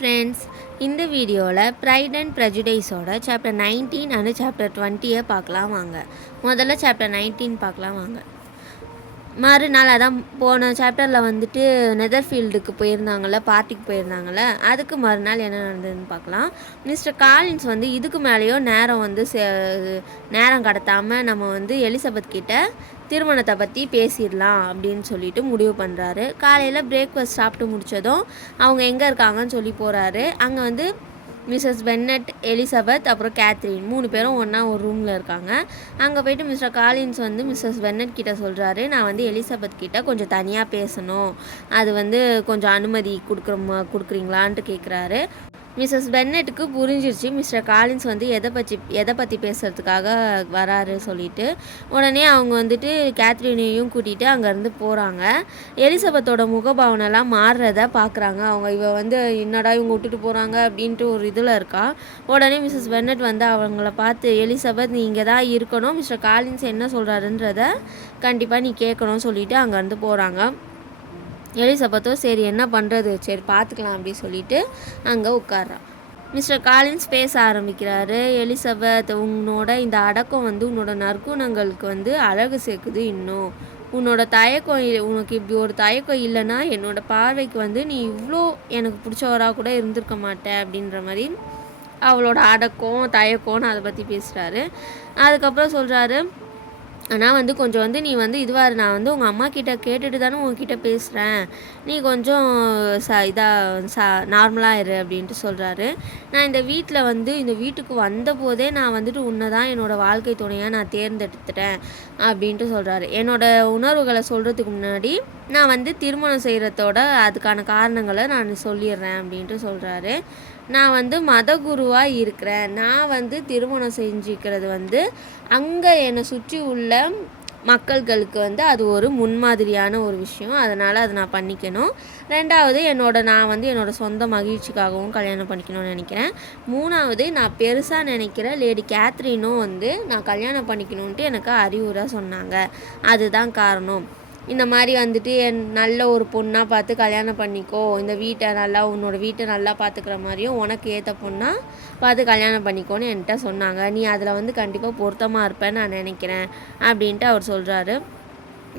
Friends, இந்த வீடியோவில் Pride and ப்ரெஜுடைஸோட சாப்டர் 19 அண்ட் சாப்டர் 20 பார்க்கலாம் வாங்க. முதல்ல சாப்டர் 19 பார்க்கலாம் வாங்க. மறுநாள் அதான் போன சாப்டரில் வந்துட்டு நெதர்ஃபீல்டுக்கு போயிருந்தாங்கள்ல, பார்ட்டிக்கு போயிருந்தாங்கள்ல, அதுக்கு மறுநாள் என்ன நடந்ததுன்னு பார்க்கலாம். மிஸ்டர் காலின்ஸ் வந்து இதுக்கு மேலேயும் நேரம் கடத்தாமல் நம்ம வந்து எலிசபெத் கிட்ட திருமணத்தை பற்றி பேசிடலாம் அப்படின்னு சொல்லிட்டு முடிவு பண்ணுறாரு. காலையில் பிரேக்ஃபாஸ்ட் சாப்பிட்டு முடித்ததும் அவங்க எங்கே இருக்காங்கன்னு சொல்லி போகிறாரு. அங்கே வந்து மிஸ்ஸஸ் பென்னட், எலிசபெத், அப்புறம் கேத்ரின் 3 பேரும் ஒன்றா ஒரு ரூமில் இருக்காங்க. அங்கே போய்ட்டு மிஸ்டர் காலின்ஸ் வந்து மிஸ்ஸஸ் பென்னட் கிட்ட சொல்கிறாரு, நான் வந்து எலிசபெத் கிட்ட கொஞ்சம் தனியாக பேசணும், அது வந்து கொஞ்சம் அனுமதி கொடுக்குறீங்களான்ட்டு கேட்குறாரு. மிஸ்ஸஸ் பென்னட்டுக்கு புரிஞ்சிருச்சு மிஸ்டர் காலின்ஸ் வந்து எதை பற்றி பேசுகிறதுக்காக வராரு சொல்லிட்டு. உடனே அவங்க வந்துட்டு கேத்ரினையும் கூட்டிகிட்டு அங்கேருந்து போகிறாங்க. எலிசபெத்தோட முகபாவனைலாம் மாறுறத பார்க்குறாங்க. இவ வந்து என்னடா இவங்க விட்டுட்டு போகிறாங்க அப்படின்ட்டு ஒரு இதில் இருக்கா. உடனே மிஸ்ஸஸ் பென்னட் வந்து அவங்கள பார்த்து, எலிசபெத் நீ இங்கே தான் இருக்கணும், மிஸ்டர் காலின்ஸ் என்ன சொல்கிறாருன்றத கண்டிப்பாக நீ கேட்கணும்னு சொல்லிவிட்டு அங்கேருந்து போகிறாங்க. எலிசபெத்தோ சரி என்ன பண்ணுறது, சரி பார்த்துக்கலாம் அப்படி சொல்லிட்டு அங்கே உட்கார்றான். மிஸ்டர் காலின்ஸ் பேச ஆரம்பிக்கிறாரு. எலிசபெத், உன்னோட இந்த அடக்கம் வந்து உன்னோட நற்குணங்களுக்கு வந்து அழகு சேர்க்குது. இன்னும் உன்னோட தயக்கம், உனக்கு இப்படி ஒரு தயக்கம் இல்லைன்னா என்னோடய பார்வைக்கு வந்து நீ இவ்வளோ எனக்கு பிடிச்சவராக கூட இருந்திருக்க மாட்டேன் அப்படின்ற மாதிரி அவளோட அடக்கம் தயக்கம்னு அதை பற்றி பேசுகிறாரு. அதுக்கப்புறம் சொல்கிறாரு, ஆனால் வந்து கொஞ்சம் வந்து நீ வந்து இதுவாக நான் வந்து உங்கள் அம்மா கிட்ட கேட்டுட்டு தானே உங்ககிட்ட பேசுகிறேன், நீ கொஞ்சம் நார்மலாக இரு அப்படின்ட்டு சொல்கிறாரு. நான் இந்த வீட்டுக்கு வந்தபோதே நான் வந்துட்டு உன்னை தான் என்னோடய வாழ்க்கை துணையாக நான் தேர்ந்தெடுத்துட்டேன் அப்படின்ட்டு சொல்கிறாரு. என்னோடய உணர்வுகளை சொல்கிறதுக்கு முன்னாடி நான் வந்து திருமணம் செய்கிறதோட அதுக்கான காரணங்களை நான் சொல்லிடுறேன் அப்படின்ட்டு சொல்கிறாரு. நான் வந்து மதகுருவாக இருக்கிறேன், நான் வந்து திருமணம் செஞ்சுக்கிறது வந்து அங்கே என்னை சுற்றி உள்ள மக்கள்களுக்கு வந்து அது ஒரு முன்மாதிரியான ஒரு விஷயம், அதனால் அதை நான் பண்ணிக்கணும். ரெண்டாவது நான் வந்து என்னோடய சொந்த மகிழ்ச்சிக்காகவும் கல்யாணம் பண்ணிக்கணும்னு நினைக்கிறேன். மூணாவது, நான் பெருசாக நினைக்கிற லேடி கேத்ரினும் வந்து நான் கல்யாணம் பண்ணிக்கணுன்ட்டு எனக்கு அறிவுரை சொன்னாங்க, அதுதான் காரணம். இந்த மாதிரி வந்துட்டு நல்ல ஒரு பொண்ணாக பார்த்து கல்யாணம் பண்ணிக்கோ, இந்த உன்னோட வீட்டை நல்லா பார்த்துக்கிற மாதிரியும் உனக்கு ஏற்ற பொண்ணாக பார்த்து கல்யாணம் பண்ணிக்கோன்னு என்கிட்ட சொன்னாங்க. நீ அதில் வந்து கண்டிப்பாக பொருத்தமாக இருப்பேன்னு நான் நினைக்கிறேன் அப்படின்ட்டு அவர் சொல்கிறாரு.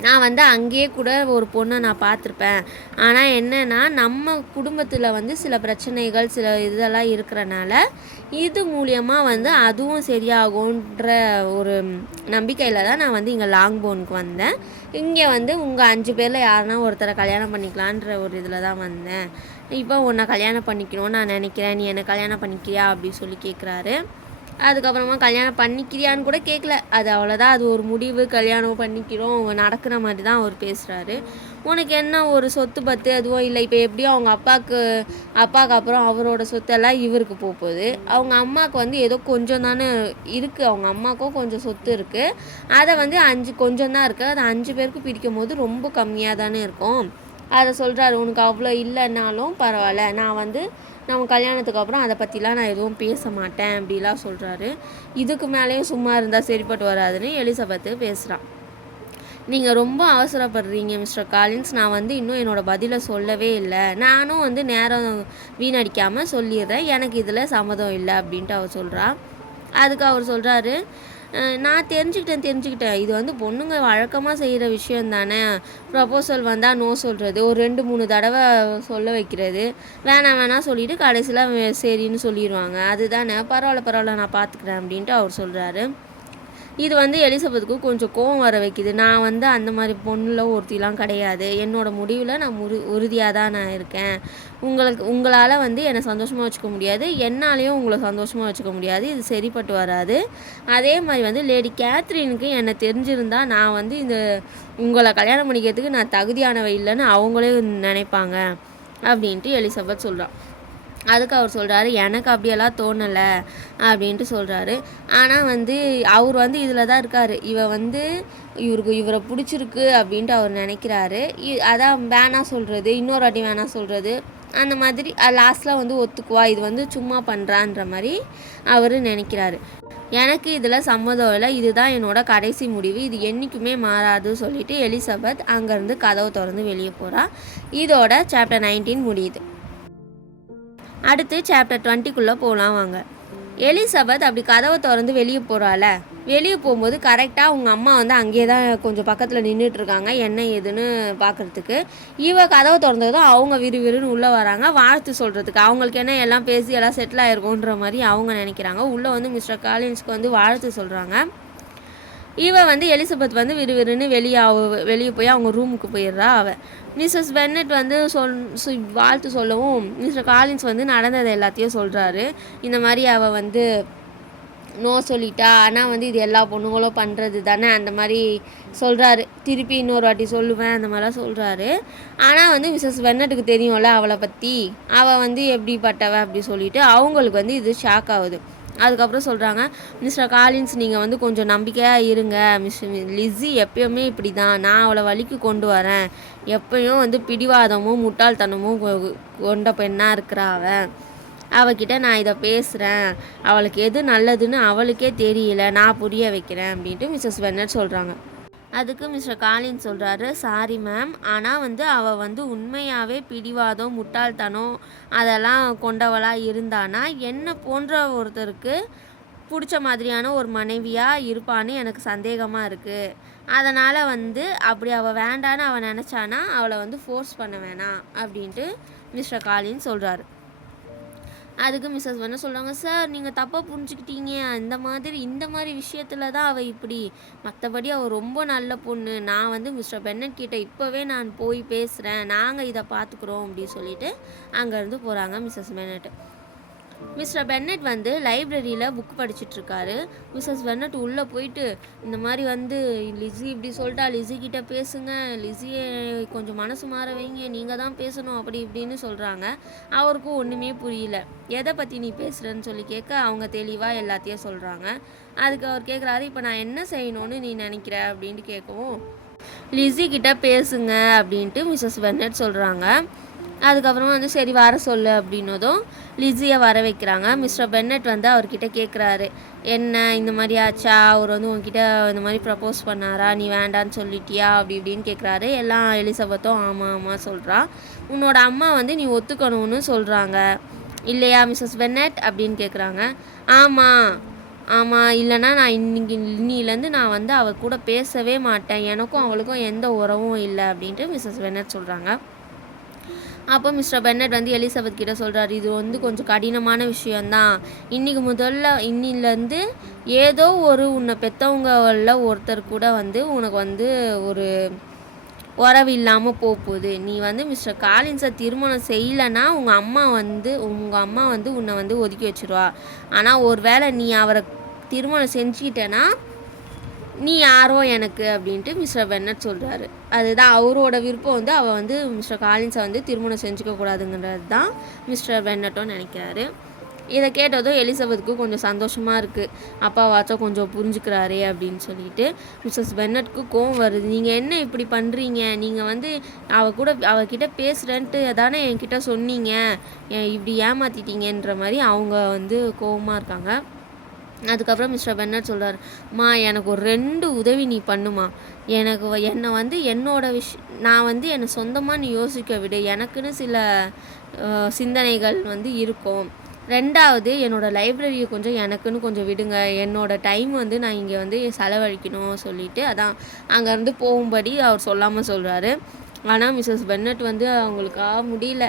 நான் வந்து அங்கேயே கூட ஒரு பொண்ணை நான் பார்த்துருப்பேன், ஆனால் என்னென்னா நம்ம குடும்பத்தில் வந்து சில பிரச்சனைகள் சில இதெல்லாம் இருக்கிறனால இது மூலியமாக வந்து அதுவும் சரியாகுன்ற ஒரு நம்பிக்கையில் தான் நான் வந்து இங்கே லாங்போனுக்கு வந்தேன். இங்கே வந்து உங்கள் 5 பேரில் யாருன்னா ஒருத்தரை கல்யாணம் பண்ணிக்கலான்ற ஒரு இதில் தான் வந்தேன். இப்போ உன்னை கல்யாணம் பண்ணிக்கணும்னு நான் நினைக்கிறேன், நீ என்னை கல்யாணம் பண்ணிக்கிறியா அப்படின்னு சொல்லி கேட்குறாரு. அதுக்கப்புறமா கல்யாணம் பண்ணிக்கிறியான்னு கூட கேட்கல, அது அவ்வளோதான், அது ஒரு முடிவு, கல்யாணம் பண்ணிக்கிறோம் நடக்கிற மாதிரி தான் அவர் பேசுகிறாரு. உனக்கு என்ன ஒரு சொத்து பத்து அதுவும் இல்லை, இப்போ எப்படியும் அவங்க அப்பாவுக்கு அப்புறம் அவரோட சொத்தெல்லாம் இவருக்கு போகுது. அவங்க அம்மாவுக்கு வந்து ஏதோ கொஞ்சம் தானே இருக்குது, அவங்க அம்மாவுக்கும் கொஞ்சம் சொத்து இருக்குது, அதை வந்து கொஞ்சம் தான் இருக்குது, அது 5 பேருக்கு பிரிக்கும் போது ரொம்ப கம்மியாக தானே இருக்கும். அதை சொல்கிறாரு, உனக்கு அவ்வளோ இல்லைன்னாலும் பரவாயில்ல, நம்ம கல்யாணத்துக்கு அப்புறம் அதை பற்றிலாம் நான் எதுவும் பேச மாட்டேன் அப்படிலாம் சொல்கிறாரு. இதுக்கு மேலேயும் சும்மா இருந்தால் சரிப்பட்டு வராதுன்னு எலிசபெத்து பேசுகிறான். நீங்கள் ரொம்ப அவசரப்படுறீங்க மிஸ்டர் காலின்ஸ், நான் வந்து இன்னும் என்னோடய பதிலை சொல்லவே இல்லை, நானும் வந்து நேரம் வீணடிக்காமல் சொல்லிடுறேன், எனக்கு இதில் சம்மதம் இல்லை அப்படின்ட்டு அவர் சொல்கிறா. அதுக்கு அவர் சொல்கிறாரு, நான் தெரிஞ்சுக்கிட்டேன், இது வந்து பொண்ணுங்க வழக்கமாக செய்கிற விஷயம் தானே, ப்ரப்போசல் வந்தால் நோ சொல்கிறது, ஒரு 2-3 தடவை சொல்ல வைக்கிறது, வேணாம் சொல்லிவிட்டு கடைசியில் சரின்னு சொல்லிடுவாங்க, அதுதானே, பரவாயில்ல நான் பார்த்துக்கிறேன் அப்படின்ட்டு அவர் சொல்கிறாரு. இது வந்து எலிசபெத்துக்கு கொஞ்சம் கோவம் வர வைக்குது. நான் வந்து அந்த மாதிரி பொண்ணில் ஒருத்திலாம் கிடையாது, என்னோடய முடிவில் நான் உறுதியாக தான் நான் இருக்கேன், உங்களால் வந்து என்னை சந்தோஷமாக வச்சுக்க முடியாது, என்னாலேயும் உங்களை சந்தோஷமாக வச்சுக்க முடியாது, இது சரிப்பட்டு வராது. அதே மாதிரி வந்து லேடி கேத்ரினுக்கு என்னை தெரிஞ்சிருந்தால் நான் வந்து உங்களை கல்யாணம் பண்ணிக்கிறதுக்கு நான் தகுதியானவை இல்லைன்னு அவங்களே நினைப்பாங்க அப்படின்ட்டு எலிசபெத் சொல்கிறான். அதுக்கு அவர் சொல்கிறாரு, எனக்கு அப்படியெல்லாம் தோணலை அப்படின்ட்டு சொல்கிறாரு. ஆனால் வந்து அவர் வந்து இதில் தான் இருக்கார், இவரை பிடிச்சிருக்கு அப்படின்ட்டு அவர் நினைக்கிறாரு. அதான் வேணாம் சொல்கிறது, இன்னொரு வாட்டி வேணாம் சொல்கிறது, அந்த மாதிரி லாஸ்ட்டில் வந்து ஒத்துக்குவா, இது வந்து சும்மா பண்ணுறான்ற மாதிரி அவர் நினைக்கிறாரு. எனக்கு இதில் சம்மதம் இல்லை, இதுதான் என்னோட கடைசி முடிவு, இது என்றைக்குமே மாறாது சொல்லிவிட்டு எலிசபெத் அங்கேருந்து கதவை திறந்து வெளியே போகிறா. இதோட சாப்டர் 19 முடியுது. அடுத்து சாப்டர் 20க்குள்ளே போகலாம் வாங்க. எலிசபெத் அப்படி கதவை திறந்து வெளியே போகிறாள். வெளியே போகும்போது கரெக்டாக அவங்க அம்மா வந்து அங்கேயே தான் கொஞ்சம் பக்கத்தில் நின்றுட்டுருக்காங்க என்ன ஏதுன்னு பார்க்குறதுக்கு. இவ கதவை திறந்ததும் அவங்க விறுவிறுன்னு உள்ளே வராங்க வாழ்த்து சொல்கிறதுக்கு. அவங்களுக்கு என்ன எல்லாம் பேசி எல்லாம் செட்டில் ஆகிருக்குன்ற மாதிரி அவங்க நினைக்கிறாங்க. உள்ளே வந்து மிஸ்டர் காலின்ஸ்க்கு வந்து வாழ்த்து சொல்கிறாங்க. இவ வந்து எலிசபெத் வந்து விறுவிறுன்னு வெளியே போய் அவங்க ரூமுக்கு போயிடுறா. மிஸ்ஸஸ் பென்னட் வந்து வாழ்த்து சொல்லவும் மிஸ்டர் காலின்ஸ் வந்து நடந்ததை எல்லாத்தையும் சொல்கிறாரு. இந்த மாதிரி அவள் வந்து நோ சொல்லிட்டா, ஆனால் வந்து இது எல்லா பொண்ணுங்களும் பண்ணுறது தானே அந்த மாதிரி சொல்கிறாரு. திருப்பி இன்னொரு வாட்டி சொல்லுவேன் அந்த மாதிரிலாம் சொல்கிறாரு. ஆனால் வந்து மிஸ்ஸஸ் பென்னட்டுக்கு தெரியும்ல அவளை பற்றி, அவள் வந்து எப்படிப்பட்டவ அப்படி சொல்லிட்டு அவங்களுக்கு வந்து இது ஷாக் ஆகுது. அதுக்கப்புறம் சொல்கிறாங்க, மிஸ்டர் காலின்ஸ் நீங்கள் வந்து கொஞ்சம் நம்பிக்கையாக இருங்க. லிஸி எப்பயுமே இப்படி தான், நான் அவளை வழிக்கு கொண்டு வரேன். எப்பயும் வந்து பிடிவாதமும் முட்டாள்தனமும் கொண்ட பெண்ணாக இருக்கிறா அவகிட்ட நான் இதை பேசுகிறேன். அவளுக்கு எது நல்லதுன்னு அவளுக்கே தெரியல, நான் புரிய வைக்கிறேன் அப்படின்ட்டு மிஸ்ஸஸ் பென்னட் சொல்கிறாங்க. அதுக்கு மிஸ்டர் காலின் சொல்கிறாரு, சாரி மேம், ஆனால் வந்து அவள் வந்து உண்மையாகவே பிடிவாதம் முட்டாள்தனம் அதெல்லாம் கொண்டவளாக இருந்தானா என்ன போன்ற ஒருத்தருக்கு பிடிச்ச மாதிரியான ஒரு மனைவியாக இருப்பான்னு எனக்கு சந்தேகமாக இருக்குது. அதனால் வந்து அப்படி அவள் வேண்டான்னு அவள் நினச்சானா அவளை வந்து ஃபோர்ஸ் பண்ண வேணாம் அப்படின்ட்டு மிஸ்டர் காலின் சொல்கிறாரு. அதுக்கு மிஸ்ஸஸ் பென்னட் சொல்கிறாங்க, சார் நீங்கள் தப்பாக புரிஞ்சுக்கிட்டீங்க. இந்த மாதிரி விஷயத்தில் தான் அவள் இப்படி, மற்றபடி அவள் ரொம்ப நல்ல பொண்ணு. நான் வந்து மிஸ்டர் பென்னட் கிட்ட இப்போவே நான் போய் பேசுகிறேன், நாங்கள் இதை பார்த்துக்குறோம் அப்படின்னு சொல்லிட்டு அங்கேருந்து போகிறாங்க மிஸ்ஸஸ் பென்னட். மிஸ்டர் பென்னட் வந்து லைப்ரரியில் புக் படிச்சுட்ருக்காரு. மிஸ்ஸஸ் பென்னட் உள்ளே போயிட்டு இந்த மாதிரி வந்து லிஸி இப்படி சொல்லிட்டா, லிஸி கிட்ட பேசுங்க, லிஸியை கொஞ்சம் மனசு மாற வைங்க, நீங்கள் தான் பேசணும் அப்படி இப்படின்னு சொல்கிறாங்க. அவருக்கும் ஒன்றுமே புரியல. எதை பற்றி நீ பேசுகிறேன்னு சொல்லி கேட்க அவங்க தெளிவாக எல்லாத்தையும் சொல்கிறாங்க. அதுக்கு அவர் கேட்குறாரு, இப்போ நான் என்ன செய்யணும்னு நீ நினைக்கிற அப்படின்ட்டு கேட்கவும், லிஸி கிட்ட பேசுங்க அப்படின்ட்டு மிஸ்ஸஸ் பென்னட் சொல்கிறாங்க. அதுக்கப்புறமா வந்து சரி வர சொல்லு அப்படின்னதும் லிஸியை வர வைக்கிறாங்க. மிஸ்டர் பென்னட் வந்து அவர்கிட்ட கேட்குறாரு, என்ன இந்த மாதிரி ஆச்சா, அவர் வந்து உங்ககிட்ட இந்த மாதிரி ப்ரப்போஸ் பண்ணாரா, நீ வேண்டான்னு சொல்லிட்டியா அப்படி இப்படின்னு கேட்குறாரு. எல்லாம் எலிசபெத்தும் ஆமாம் ஆமாம் சொல்கிறா. உன்னோட அம்மா வந்து நீ ஒத்துக்கணும்னு சொல்கிறாங்க இல்லையா மிஸ்ஸஸ் பென்னட் அப்படின்னு கேட்குறாங்க. ஆமாம் இல்லைனா நான் இன்னிலேருந்து நான் வந்து அவள் கூட பேசவே மாட்டேன், எனக்கும் அவளுக்கும் எந்த உறவும் இல்லை அப்படின்ட்டு மிஸ்ஸஸ் பென்னட் சொல்கிறாங்க. அப்போ மிஸ்டர் பென்னட் வந்து எலிசபெத் கிட்ட சொல்கிறாரு, இது வந்து கொஞ்சம் கடினமான விஷயந்தான். இன்னிலேருந்து ஏதோ ஒரு உன்னை பெற்றவங்களில் ஒருத்தர் கூட வந்து உனக்கு வந்து ஒரு உறவு இல்லாமல் போகுது. நீ வந்து மிஸ்டர் காலின்ஸை திருமணம் செய்யலைன்னா உங்கள் அம்மா வந்து உன்னை வந்து ஒதுக்கி வச்சுருவா. ஆனால் ஒரு வேளை நீ அவரை திருமணம் செஞ்சுக்கிட்டேன்னா நீ யாரோ எனக்கு அப்படின்ட்டு மிஸ்டர் பென்னட் சொல்கிறாரு. அதுதான் அவரோட விருப்பம் வந்து அவள் வந்து மிஸ்டர் காலின்ஸை வந்து திருமணம் செஞ்சுக்கக்கூடாதுங்கிறது தான் மிஸ்டர் பென்னட்டும் நினைக்கிறாரு. இதை கேட்டதும் எலிசபெத்துக்கு கொஞ்சம் சந்தோஷமாக இருக்குது, அப்பாவாச்சும் கொஞ்சம் புரிஞ்சுக்கிறாரே அப்படின்னு சொல்லிட்டு. மிஸ்ஸஸ் பென்னட்க்கு கோவம் வருது, நீங்கள் என்ன இப்படி பண்ணுறீங்க, நீங்கள் வந்து அவகிட்ட பேசுகிறேன்ட்டு தானே என்கிட்ட சொன்னீங்க, இப்படி ஏமாற்றிட்டீங்கன்ற மாதிரி அவங்க வந்து கோவமாக இருக்காங்க. அதுக்கப்புறம் மிஸ்டர் பென்னட் சொல்கிறார், எனக்கு ஒரு 2 உதவி நீ பண்ணுமா, என்னை வந்து நான் வந்து என்னை சொந்தமாக நீ யோசிக்க விடு, எனக்குன்னு சில சிந்தனைகள் வந்து இருக்கும். 2வது என்னோடய லைப்ரரியை கொஞ்சம் எனக்குன்னு கொஞ்சம் விடுங்க, என்னோடய டைம் வந்து நான் இங்கே வந்து செலவழிக்கணும் சொல்லிவிட்டு அதான் அங்கேருந்து போகும்படி அவர் சொல்லாமல் சொல்கிறாரு. ஆனால் மிஸ்ஸஸ் பென்னட் வந்து அவங்களுக்காக முடியல.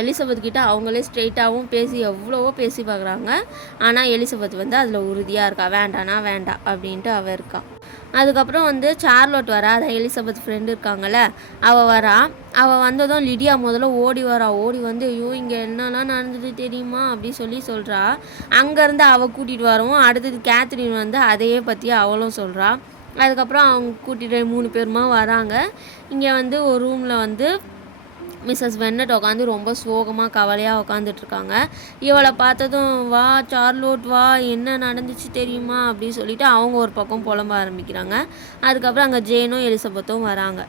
எலிசபெத் கிட்ட அவங்களே ஸ்ட்ரெயிட்டாகவும் எவ்வளவோ பேசி பார்க்குறாங்க. ஆனால் எலிசபெத் வந்து அதில் உறுதியாக இருக்கா, வேண்டானா வேண்டாம் அப்படின்ட்டு அவள் இருக்கா. அதுக்கப்புறம் வந்து சார்லோட் வரா, அதான் எலிசபெத் ஃப்ரெண்டு இருக்காங்கள்ல, அவள் வரா. அவள் வந்ததும் லிடியா முதல்ல ஓடி வந்து ஐயோ இங்கே என்னெல்லாம் நடந்தது தெரியுமா அப்படி சொல்கிறா. அங்கேருந்து அவள் கூட்டிகிட்டு வரவும் அடுத்தது கேத்ரின் வந்து அதையே பற்றி அவளும் சொல்கிறா. அதுக்கப்புறம் அவங்க கூட்டிகிட்டு 3 பேருமா வராங்க. இங்கே வந்து ஒரு ரூமில் வந்து மிஸ்ஸஸ் பென்னட் உட்காந்து ரொம்ப சோகமாக கவலையாக உட்காந்துட்ருக்காங்க. இவளை பார்த்ததும் வா சார்லோட் வா, என்ன நடந்துச்சு தெரியுமா அப்படின்னு சொல்லிட்டு அவங்க ஒரு பக்கம் புலம்ப ஆரம்பிக்கிறாங்க. அதுக்கப்புறம் அங்கே ஜேனும் எலிசபெத்தும் வராங்க.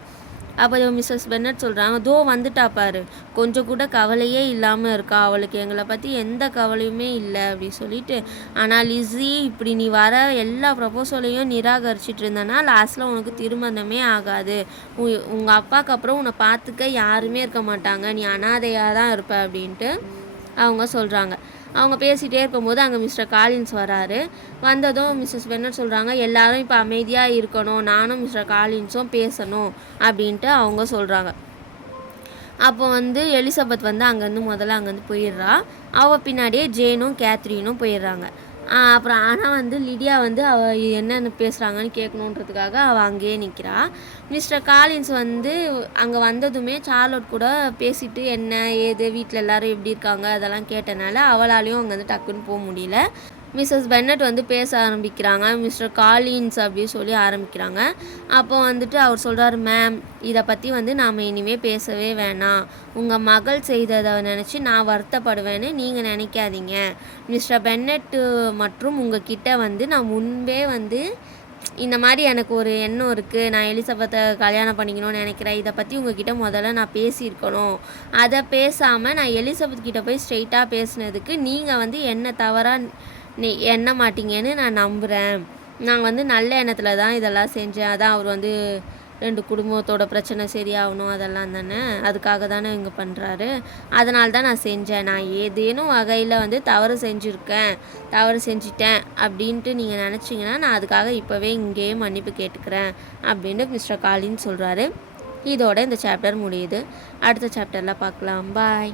அப்போ மிஸ்ஸஸ் பென்னட் சொல்கிறாங்க, தோ வந்துட்டா பாரு, கொஞ்சம் கூட கவலையே இல்லாமல் இருக்கா, அவளுக்கு எங்களை பற்றி எந்த கவலையுமே இல்லை அப்படின்னு சொல்லிட்டு. ஆனால் லிஸி இப்படி நீ வர எல்லா ப்ரப்போசலையும் நிராகரிச்சிட்டு இருந்தனா லாஸ்ட்டில் உனக்கு திருமணமே ஆகாது, உங்கள் அப்பாவுக்கு அப்புறம் உன்னை பார்த்துக்க யாருமே இருக்க மாட்டாங்க, நீ அனாதையாக தான் இருப்ப அப்படின்ட்டு அவங்க சொல்கிறாங்க. அவங்க பேசிகிட்டே இருக்கும்போது அங்கே மிஸ்டர் காலின்ஸ் வராரு. வந்ததும் மிஸ்ஸஸ் பென்னட் சொல்கிறாங்க, எல்லாரும் இப்போ அமைதியாக இருக்கணும், நானும் மிஸ்டர் காலின்ஸும் பேசணும் அப்படின்ட்டு அவங்க சொல்கிறாங்க. அப்போ வந்து எலிசபெத் வந்து முதல்ல அங்கேருந்து போயிடுறா. அவள் பின்னாடியே ஜேனும் கேத்ரினும் போயிடுறாங்க. அப்புறம் ஆனால் வந்து லிடியா வந்து அவள் என்னென்ன பேசுகிறாங்கன்னு கேட்கணுன்றதுக்காக அவள் அங்கேயே நிற்கிறா. மிஸ்டர் காலின்ஸ் வந்து அங்கே வந்ததுமே சார்லோட் கூட பேசிட்டு என்ன ஏது வீட்டில் எல்லோரும் எப்படி இருக்காங்க அதெல்லாம் கேட்டனால அவளாலையும் அங்கே வந்து டக்குன்னு போக முடியல. மிஸ்ஸஸ் பென்னட் வந்து பேச ஆரம்பிக்கிறாங்க. மிஸ்டர் காலின்ஸ் அப்படி சொல்லி ஆரம்பிக்கிறாங்க. அப்போ வந்துட்டு அவர் சொல்கிறார், மேம் இதை பற்றி வந்து நாம் இனிமேல் பேசவே வேணாம். உங்கள் மகள் செய்ததை நினச்சி நான் வருத்தப்படுவேன்னு நீங்கள் நினைக்காதீங்க. மிஸ்டர் பென்னட்டு மற்றும் உங்கள் கிட்ட வந்து நான் முன்பே வந்து இந்த மாதிரி எனக்கு ஒரு எண்ணம் இருக்குது, நான் எலிசபெத்தை கல்யாணம் பண்ணிக்கணும்னு நினைக்கிறேன், இதை பற்றி உங்ககிட்ட முதல்ல நான் பேசியிருக்கணும். அதை பேசாமல் நான் எலிசபெத் கிட்டே போய் ஸ்ட்ரெயிட்டாக பேசுனதுக்கு நீங்கள் வந்து என்ன தவறாக எண்ண மாட்டீங்கன்னு நான் நம்புகிறேன். நான் வந்து நல்ல எண்ணத்தில் தான் இதெல்லாம் செஞ்சேன். அதான் அவர் வந்து 2 குடும்பத்தோட பிரச்சனை சரியாகணும் அதெல்லாம் தானே, அதுக்காக தானே இங்கே பண்ணுறாரு. அதனால தான் நான் செஞ்சேன். நான் ஏதேனும் வகையில் வந்து தவறு செஞ்சிட்டேன் அப்படின்ட்டு நீங்கள் நினச்சிங்கன்னா நான் அதுக்காக இப்போவே இங்கேயே மன்னிப்பு கேட்டுக்கிறேன் அப்படின்ட்டு மிஸ்டர் காலின் சொல்கிறாரு. இதோட இந்த சாப்டர் முடியுது. அடுத்த சாப்டரில் பார்க்கலாம். பாய்.